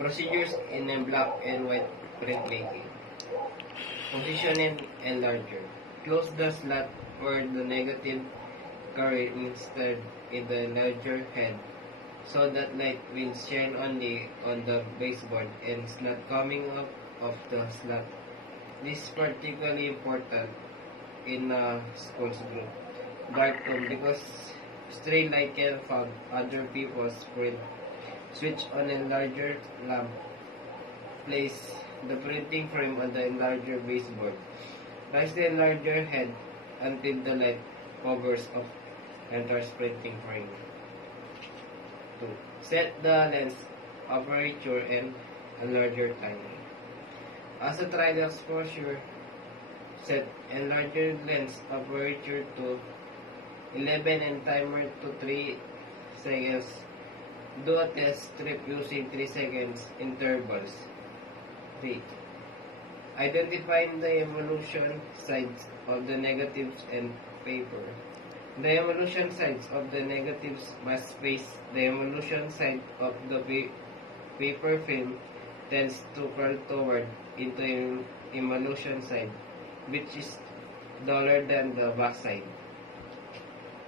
Procedures in a black and white printmaking. Position and enlarger. Close the slot where the negative carries instead in the larger head so that light will shine only on the baseboard and slot coming up of the slot. This is particularly important in a school's group dark room because stray light can fog other people's print. Switch on a larger lamp. Place the printing frame on the enlarger baseboard. Raise the enlarger head until the light covers up enters printing frame. 2. Set the lens aperture and enlarger time. As a trial exposure, set enlarger lens aperture to 11 and timer to 3 seconds. Do a test strip using 3 seconds intervals. 3. Identifying the emulsion sides of the negatives and paper. The emulsion sides of the negatives must face the emulsion side of the paper film tends to curl toward into emulsion side, which is duller than the back side.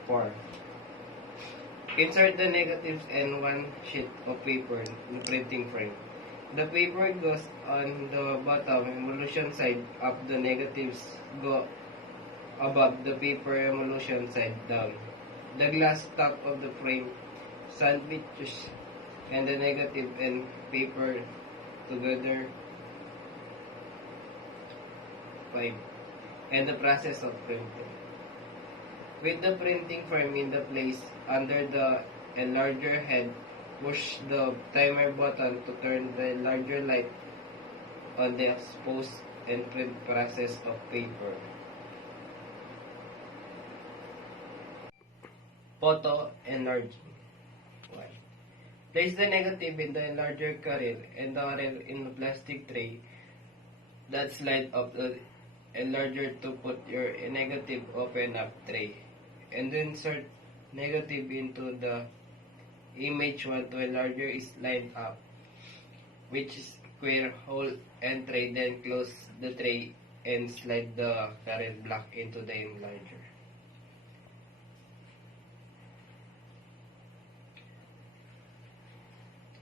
4. Insert the negatives and one sheet of paper in the printing frame. The paper goes on the bottom emulsion side of the negatives go above the paper emulsion side down. The glass top of the frame sandwiches and the negative and paper together. 5. And the process of printing. With the printing frame in the place under the enlarger head, push the timer button to turn the enlarger light on the expose and print process of paper. Photo enlarging. 1. Place the negative in the enlarger carrier and the carrier in the plastic tray that slide up the enlarger to put your negative open up tray. And insert negative into the image one to enlarger is lined up, which is square hole and tray. Then close the tray and slide the current block into the enlarger.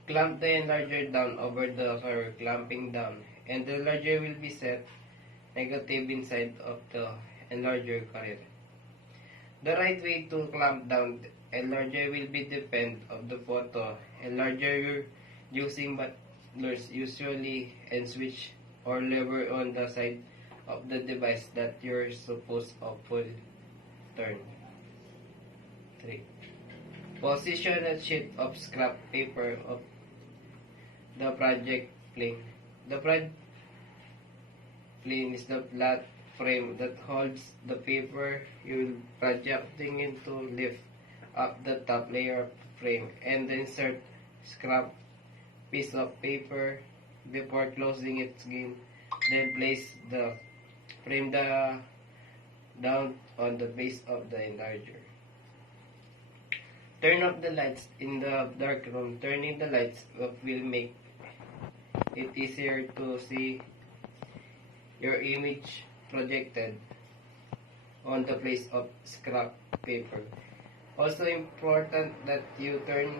Clamp the enlarger down over the curve, clamping down, and the enlarger will be set negative inside of the enlarger carrier. The right way to clamp down the enlarger will be depend of the photo enlarger you're using, but there's usually and switch or lever on the side of the device that you're supposed to pull turn. 3. Position a sheet of scrap paper of the project plane. The project plane is the flat frame that holds the paper you're projecting into. Lift up the top layer of frame and insert scrap piece of paper before closing it again. Then place the frame down on the base of the enlarger. Turn off the lights in the dark room. Turning the lights off will make it easier to see your image projected on the place of scrap paper. Also important that you turn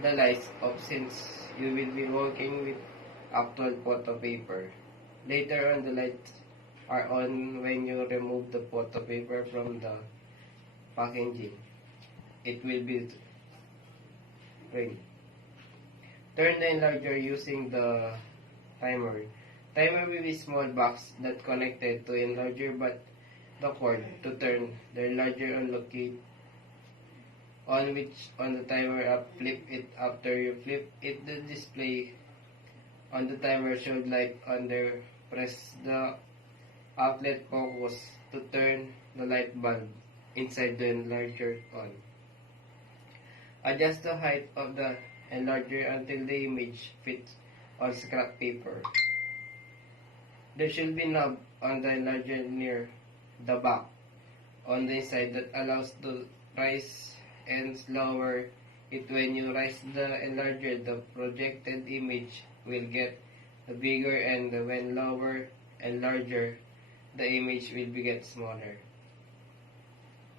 the lights off since you will be working with actual photo paper. Later on, the lights are on when you remove the photo paper from the packaging. It will be frame. Turn the enlarger using the timer. Timer will be a small box that connected to enlarger, but the cord to turn the enlarger on locate on which on the timer up. Flip it. After you flip it, the display on the timer should light under. Press the outlet focus to turn the light bulb inside the enlarger on. Adjust the height of the enlarger until the image fits on scrap paper. There should be a knob on the enlarger near the back on the side that allows to rise and lower it when you raise the enlarger, the projected image will get bigger, and when lower and larger, the image will be get smaller.